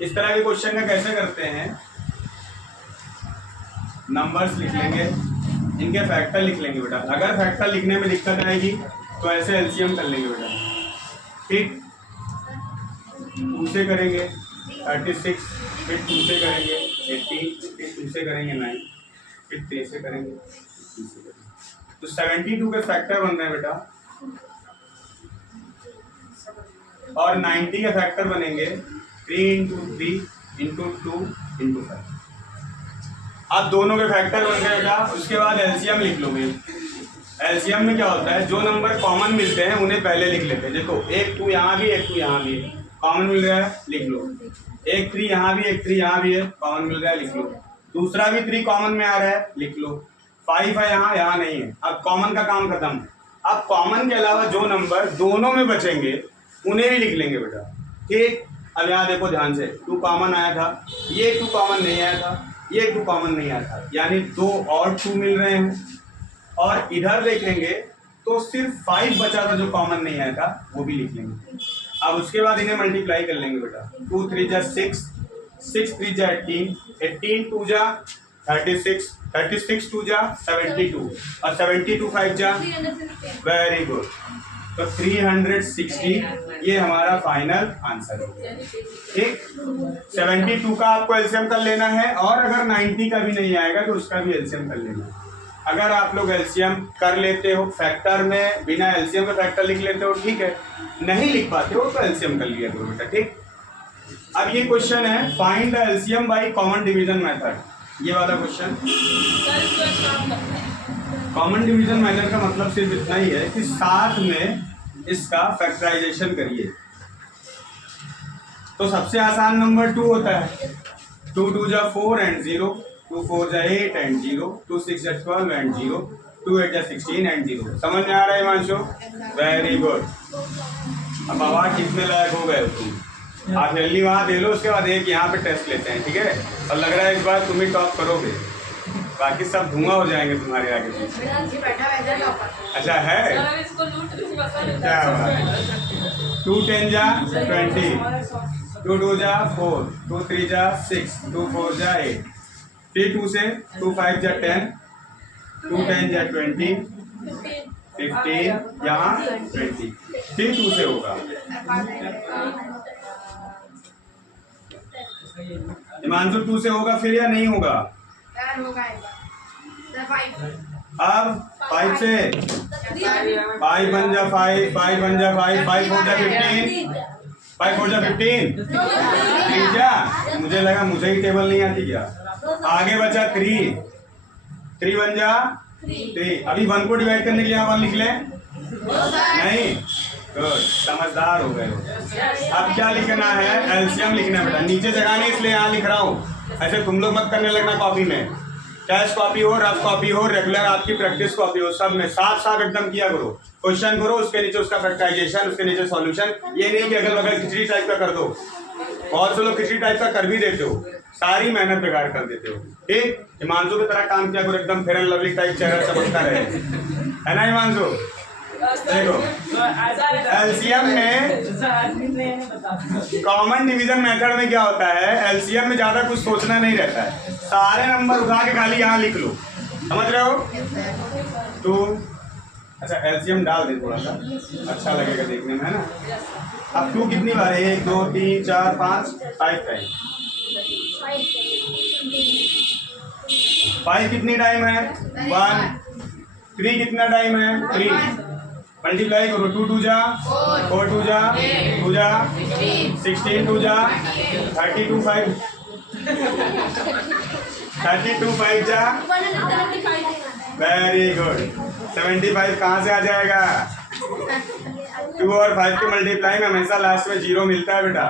इस तरह के क्वेश्चन का कैसे करते हैं, नंबर्स लिख लेंगे, इनके फैक्टर लिख लेंगे बेटा। अगर फैक्टर लिखने में दिक्कत आएगी तो ऐसे एलसीएम कर लेंगे बेटा। ठीक, 2 से करेंगे 36, फिर 2 से करेंगे 18, फिर 2 से करेंगे 9, फिर 3 से करेंगे 3 से करेंगे। तो 72 के फैक्टर बन रहे हैं बेटा, और 90 के फैक्टर बनेंगे 3 × 3 × 2 × 5। अब दोनों के फैक्टर बन गए बेटा। उसके बाद एलसीएम लिख लो भाई। एलसीएम में क्या होता है, जो नंबर कॉमन मिलते हैं उन्हें पहले लिख लेते हैं। देखो 1 2 यहाँ भी, 1 2 यहाँ भी है, कॉमन मिल रहा है, लिख लो। 1 3 यहाँ भी, 1 3 यहाँ भी है, कॉमन मिल रहा है, लिख लो। दूसरा भी 3 कॉमन में आ रहा है, लिख लो। 5 है यहाँ, यहाँ नहीं है। अब कॉमन का काम खत्म। अब कॉमन के अलावा जो नंबर दोनों में बचेंगे उन्हें भी लिख लेंगे बेटा। ठीक, अब यहाँ देखो ध्यान से, 2 कॉमन आया था, ये 2 कॉमन नहीं आया था, ये 2 कॉमन नहीं आया था, यानी 2 और 2 मिल रहे हैं। और इधर देखेंगे तो सिर्फ 5 बचा था जो कॉमन नहीं आया था, वो भी लिख लेंगे। अब उसके बाद इन्हें मल्टीप्लाई कर लेंगे बेटा। 2 3 जा 6, 6 3 जा 18, 18 2 जा 36, 36 2 जा 72, और 72 5 जा, वेरी गुड। तो 360 ये हमारा फाइनल आंसर हो गया। ठीक, 72 का आपको एलसीएम कर लेना है, और अगर 90 का भी नहीं आएगा तो उसका भी एलसीएम कर लेना है। अगर आप लोग एलसीएम कर लेते हो फैक्टर में, बिना एलसीएम के फैक्टर लिख लेते हो, ठीक है। नहीं लिख पाते हो तो एलसीएम कर लिया करो बेटा। ठीक, अब ये क्वेश्चन है find the LCM by common division method. ये वाला क्वेश्चन कॉमन डिवीजन मेथड का मतलब सिर्फ इतना ही है कि साथ में इसका फैक्टराइजेशन करिए। तो सबसे आसान नंबर 2 होता है। 2 2 जा 4 एंड 0, 2 4 जा 8 एंड 0, 2 6 जा 12 एंड 0, 2 8 जा 16 एंड 0। समझ में आ रहा है हिमांशु? Very good. अब आवाज कितने लायक हो गए तुम? आप जल्दी वहाँ दे लो, उसके बाद एक यहाँ पे टेस्ट लेते हैं, ठीक है? और लग रहा है इस बार तुम ही टॉप करोगे, बाकी सब धुआं हो जाएंगे तुम्हारे आगे पीछे। अच्छा है, क्या बात है। 2 10 जा 20, 2 2 जा 4, 2 3 जा 6, 2 4 जा 8, फिर 2 से 2 5 जा 10, 2 10 जा 20, 15 यहाँ 20, फिर 2 से होगा। हिमांशु 2 से होगा फिर या नहीं होगा? अब 5 से 5 बन जा 5, 5 बन जा 5, 5 4 जा 15, 5 4 जा 15, 3 जा, मुझे लगा मुझे ही टेबल नहीं आती क्या। आगे बचा 3, 3 बन जा 3। अभी 1 को डिवाइड करने के लिए 1 लिख लें? नहीं, गुड, समझदार हो गए हो। अब क्या लिखना है? एलसीएम लिखना है बेटा। नीचे जगह नहीं इसलिए यहाँ लिख रहा हूँ, ऐसे तुम लोग मत करने लगना कॉपी में। टेस्ट कॉपी हो, रफ कॉपी हो, रेगुलर आपकी प्रैक्टिस कॉपी हो, सब में साफ साफ एकदम किया करो। क्वेश्चन करो, उसके नीचे उसका फैक्टराइजेशन, उसके नीचे सॉल्यूशन। ये नहीं कि अगल बगल खिचड़ी टाइप का कर दो। बहुत से लोग खिचड़ी टाइप का कर भी देते हो, सारी मेहनत बेकार कर देते हो। ठीक, हिमांशु की तरह काम किया करो, एकदम फेयर एंड लवली टाइप चेहरा चमकता रहे, है ना हिमांशु? देखो एलसीएम में, कॉमन डिवीजन मेथड में क्या होता है, एलसीएम में ज्यादा कुछ सोचना नहीं रहता है, सारे नंबर उठा के खाली यहाँ लिख लो। समझ रहे हो? तो अच्छा एलसीएम डाल दे थोड़ा सा, अच्छा लगेगा देखने में, है ना? अब 2 कितनी बार है? 1 2 3 4 5 5 टाइम। 5 कितनी टाइम है? 1। 3 कितना टाइम है? 3। मल्टीप्लाई करो, 2 2 जा 4, 2 जा 2 जा 16, 2 जा 32 5, 32 5 जा, वेरी गुड। 75 कहाँ से आ जाएगा? 2 और 5 के मल्टीप्लाई में हमेशा लास्ट में 0 मिलता है बेटा।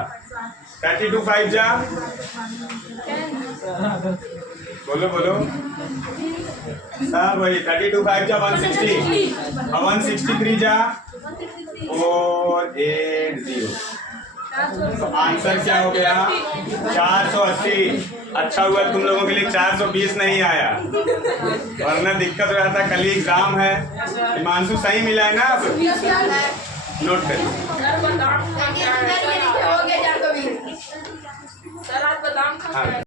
32 5 जा, बोलो बोलो सब वही। 32 5 जा 160, और 163 जा 480। तो आंसर क्या हो गया? 480। अच्छा हुआ तुम लोगों के लिए 420 नहीं आया, वरना दिक्कत हो जाता। कल ही एग्जाम है। हिमांशु सही मिला है ना? अब नोट कर हाँ